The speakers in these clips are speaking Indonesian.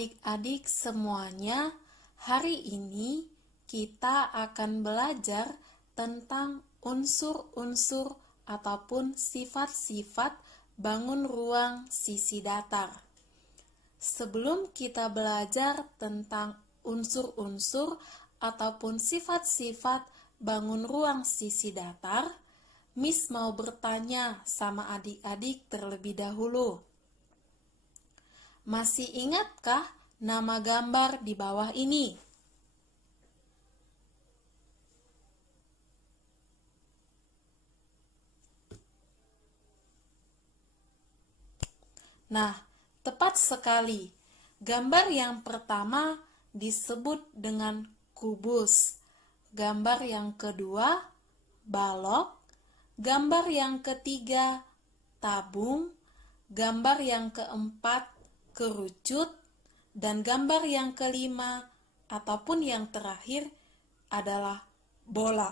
adik-adik semuanya, hari ini kita akan belajar tentang unsur-unsur ataupun sifat-sifat bangun ruang sisi datar. Sebelum kita belajar tentang unsur-unsur ataupun sifat-sifat bangun ruang sisi datar, Miss mau bertanya sama adik-adik terlebih dahulu. Masih ingatkah nama gambar di bawah ini? Nah, tepat sekali. Gambar yang pertama disebut dengan kubus. Gambar yang kedua, balok. Gambar yang ketiga, tabung. Gambar yang keempat, kerucut. Dan gambar yang kelima ataupun yang terakhir adalah bola.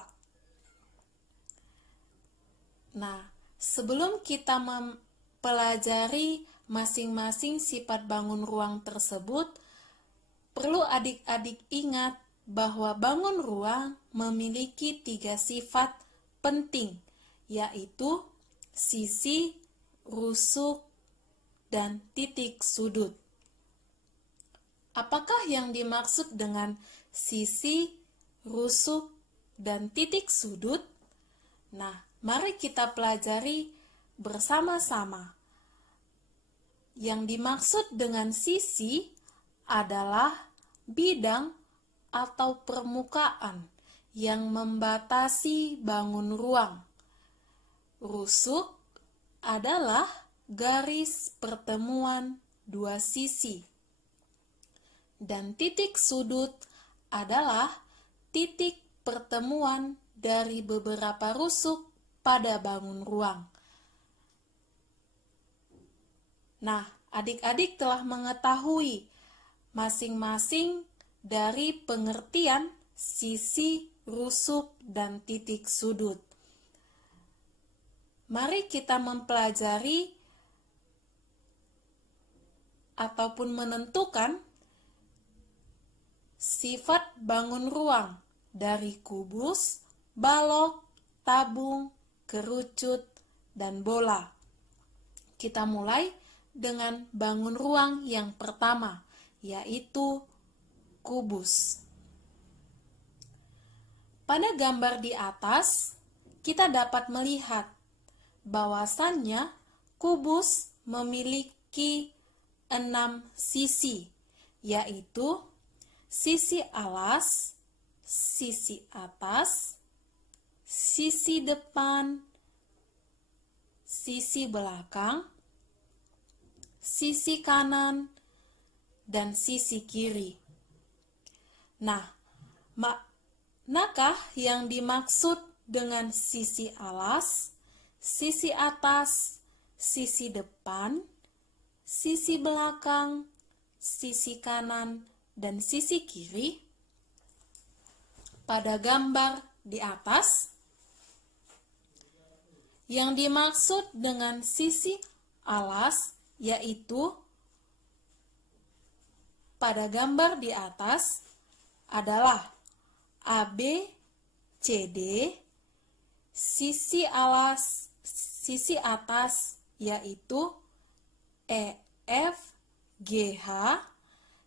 Nah, sebelum kita mempelajari masing-masing sifat bangun ruang tersebut, perlu adik-adik ingat bahwa bangun ruang memiliki 3 sifat penting, yaitu sisi, rusuk, dan titik sudut. Apakah yang dimaksud dengan sisi, rusuk, dan titik sudut? Nah, mari kita pelajari bersama-sama. Yang dimaksud dengan sisi adalah bidang atau permukaan yang membatasi bangun ruang. Rusuk adalah garis pertemuan 2 sisi. Dan titik sudut adalah titik pertemuan dari beberapa rusuk pada bangun ruang. Nah, adik-adik telah mengetahui masing-masing dari pengertian sisi, rusuk, dan titik sudut. Mari kita mempelajari ataupun menentukan sifat bangun ruang dari kubus, balok, tabung, kerucut, dan bola. Kita mulai dengan bangun ruang yang pertama, yaitu kubus. Pada gambar di atas, kita dapat melihat bahwasannya kubus memiliki 6 sisi, yaitu sisi alas, sisi atas, sisi depan, sisi belakang, sisi kanan, dan sisi kiri. Nah, manakah yang dimaksud dengan sisi alas, sisi atas, sisi depan, sisi belakang, sisi kanan, dan sisi kiri? Pada gambar di atas, yang dimaksud dengan sisi alas yaitu pada gambar di atas adalah AB, CD, sisi alas, sisi atas yaitu EF, GH,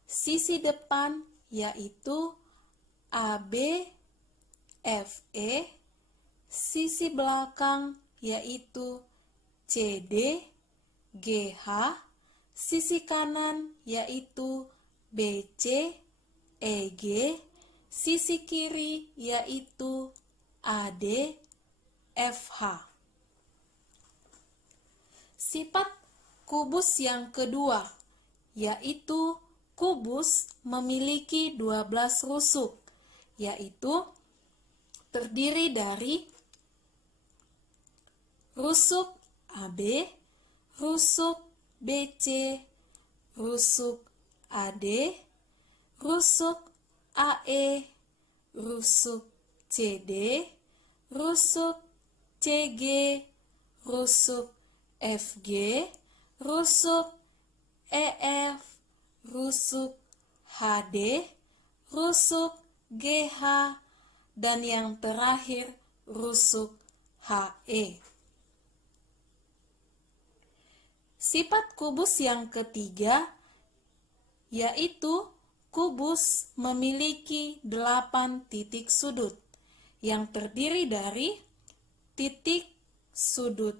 sisi depan yaitu AB, FE, sisi belakang yaitu CD, GH, sisi kanan yaitu BC, EG, sisi kiri yaitu AD, FH. Sifat kubus yang kedua yaitu kubus memiliki 12 rusuk, yaitu terdiri dari rusuk AB, rusuk BC, rusuk AD, rusuk AE, rusuk CD, rusuk CG, rusuk FG, rusuk EF, rusuk HD, rusuk GH, dan yang terakhir rusuk HE. Sifat kubus yang ketiga yaitu kubus memiliki 8 titik sudut yang terdiri dari titik sudut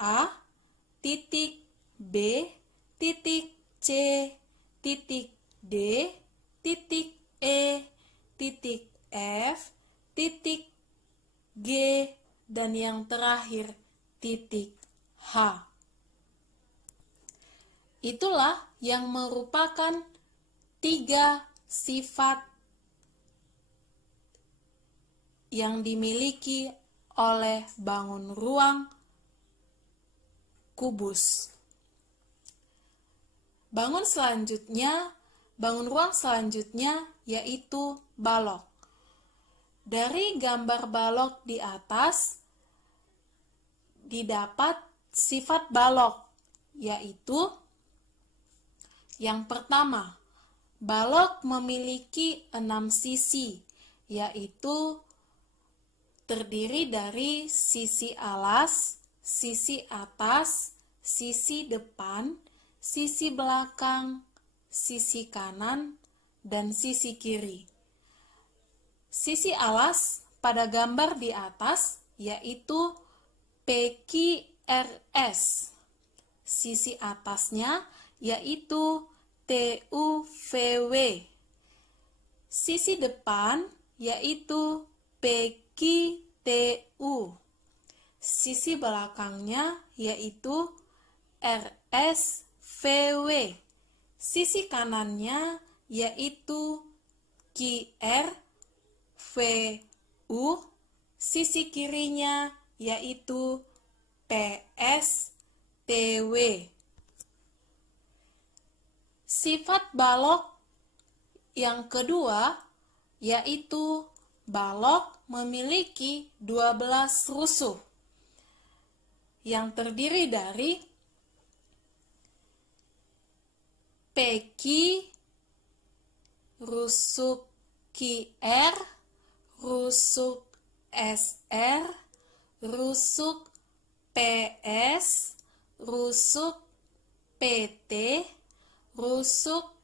A, titik B, titik C, titik D, titik E, titik F, titik G, dan yang terakhir titik H. Itulah yang merupakan 3 sifat yang dimiliki oleh bangun ruang kubus. Bangun ruang selanjutnya yaitu balok. Dari gambar balok di atas didapat sifat balok, yaitu yang pertama, balok memiliki 6 sisi, yaitu terdiri dari sisi alas, sisi atas, sisi depan, sisi belakang, sisi kanan, dan sisi kiri. Sisi alas pada gambar di atas yaitu PQRS. Sisi atasnya yaitu TUVW. Sisi depan yaitu PQTU. Sisi belakangnya yaitu RSVW. Sisi kanannya yaitu QRVU. Sisi kirinya yaitu PSTW. Sifat balok yang kedua yaitu balok memiliki 12 rusuk yang terdiri dari PQ, rusuk QR, rusuk SR, rusuk PS, rusuk PT, rusuk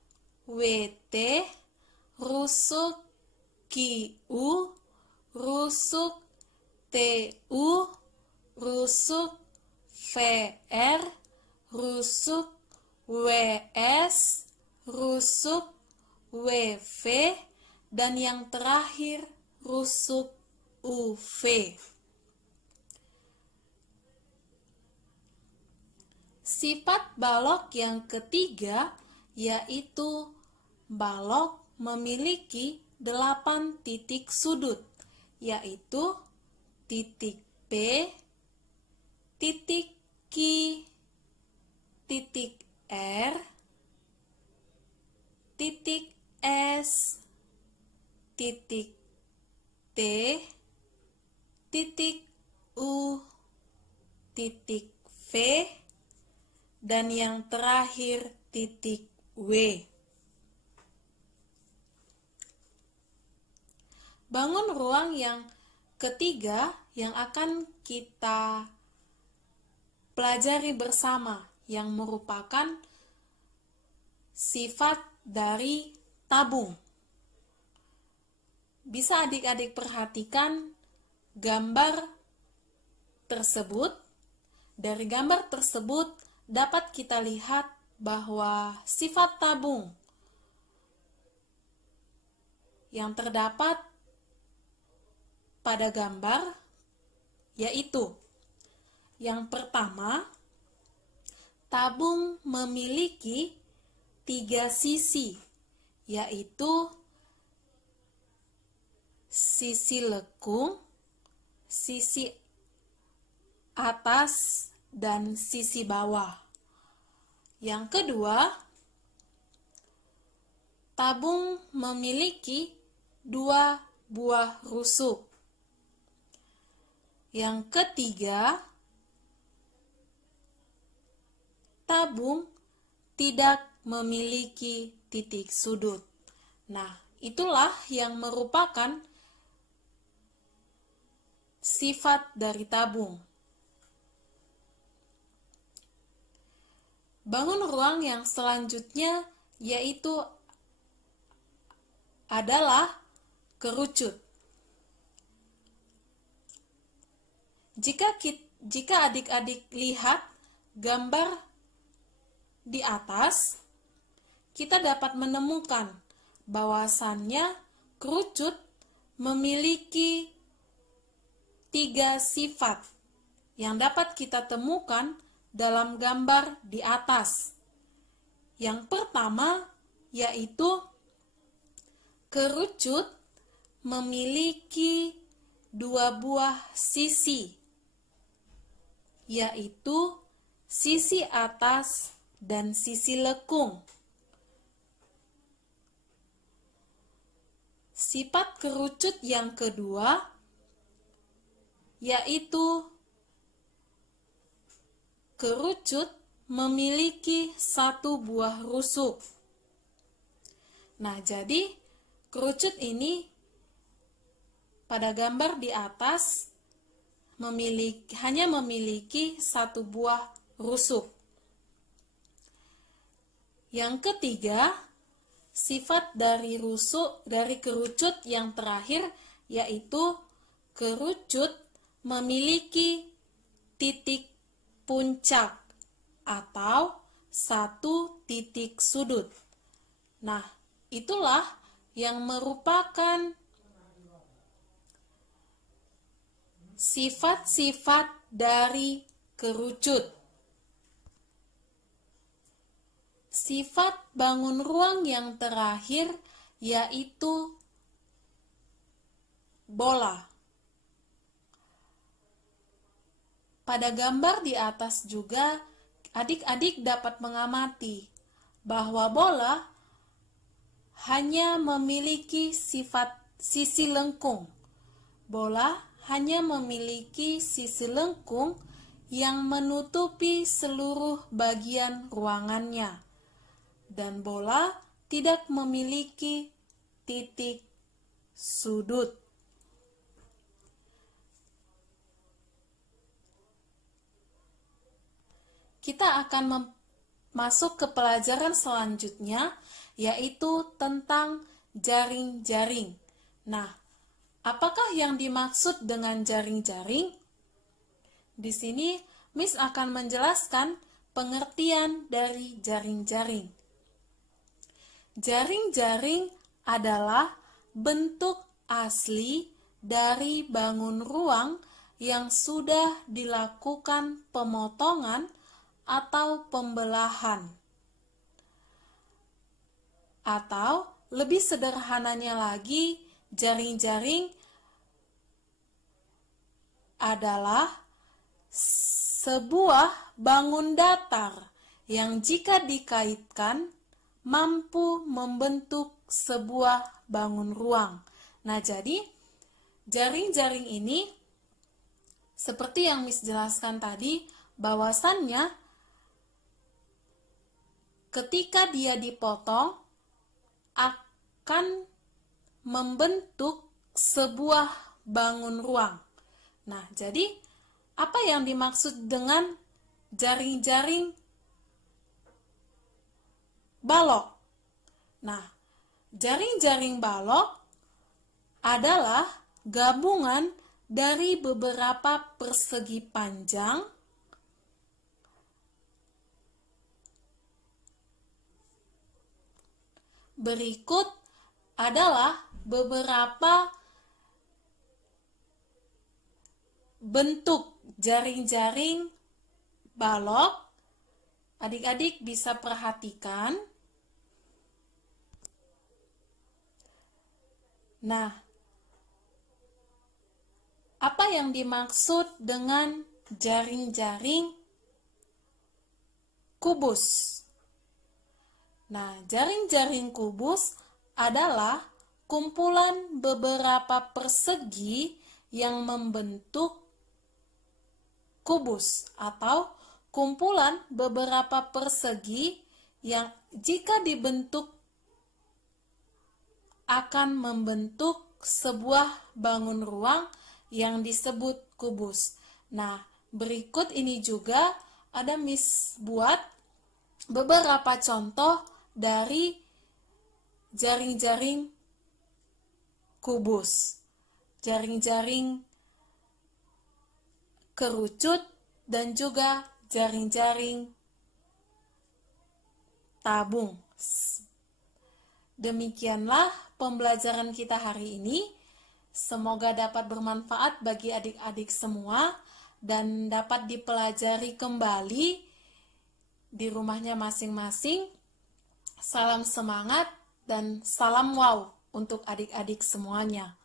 WT, rusuk QU, rusuk TU, rusuk VR, rusuk WS, rusuk WV, dan yang terakhir rusuk UV. Sifat balok yang ketiga yaitu balok memiliki 8 titik sudut, yaitu titik P, titik Q, titik R, titik S, titik T, titik U, titik V, dan yang terakhir titik W. Bangun ruang yang ketiga yang akan kita pelajari bersama yang merupakan sifat dari tabung. Bisa adik-adik perhatikan gambar tersebut. Dari gambar tersebut dapat kita lihat bahwa sifat tabung yang terdapat pada gambar yaitu yang pertama, tabung memiliki 3 sisi, yaitu sisi lekung, sisi atas, dan sisi bawah. Yang kedua, tabung memiliki 2 buah rusuk. Yang ketiga, tabung tidak memiliki titik sudut. Nah, itulah yang merupakan sifat dari tabung. Bangun ruang yang selanjutnya yaitu adalah kerucut. Jika adik-adik lihat gambar di atas, kita dapat menemukan bahwasannya kerucut memiliki 3 sifat yang dapat kita temukan dalam gambar di atas. Yang pertama yaitu kerucut memiliki 2 buah sisi, yaitu sisi atas dan sisi lekung. Sifat kerucut yang kedua yaitu kerucut memiliki 1 buah rusuk. Nah, jadi kerucut ini pada gambar di atas hanya memiliki 1 buah rusuk. Yang ketiga, sifat dari kerucut yang terakhir yaitu kerucut memiliki titik puncak atau 1 titik sudut. Nah, itulah yang merupakan sifat-sifat dari kerucut. Sifat bangun ruang yang terakhir yaitu bola. Pada gambar di atas juga adik-adik dapat mengamati bahwa bola hanya memiliki sifat sisi lengkung. Bola hanya memiliki sisi lengkung yang menutupi seluruh bagian ruangannya. Dan bola tidak memiliki titik sudut. Kita akan masuk ke pelajaran selanjutnya, yaitu tentang jaring-jaring. Nah, apakah yang dimaksud dengan jaring-jaring? Di sini, Miss akan menjelaskan pengertian dari jaring-jaring. Jaring-jaring adalah bentuk asli dari bangun ruang yang sudah dilakukan pemotongan atau pembelahan. Atau lebih sederhananya lagi, jaring-jaring adalah sebuah bangun datar yang jika dikaitkan mampu membentuk sebuah bangun ruang. Nah, jadi jaring-jaring ini seperti yang Miss jelaskan tadi, bahwasannya ketika dia dipotong akan membentuk sebuah bangun ruang. Nah, jadi apa yang dimaksud dengan jaring-jaring balok? Nah, jaring-jaring balok adalah gabungan dari beberapa persegi panjang berikut adalah beberapa bentuk jaring-jaring balok. Adik-adik bisa perhatikan. Nah, apa yang dimaksud dengan jaring-jaring kubus? Nah, jaring-jaring kubus adalah kumpulan beberapa persegi yang membentuk kubus atau kumpulan beberapa persegi yang jika dibentuk akan membentuk sebuah bangun ruang yang disebut kubus. Nah, berikut ini juga ada Miss buat beberapa contoh dari jaring-jaring kubus. Jaring-jaring kerucut dan juga jaring-jaring tabung. Demikianlah pembelajaran kita hari ini. Semoga dapat bermanfaat bagi adik-adik semua dan dapat dipelajari kembali di rumahnya masing-masing. Salam semangat dan salam wow untuk adik-adik semuanya.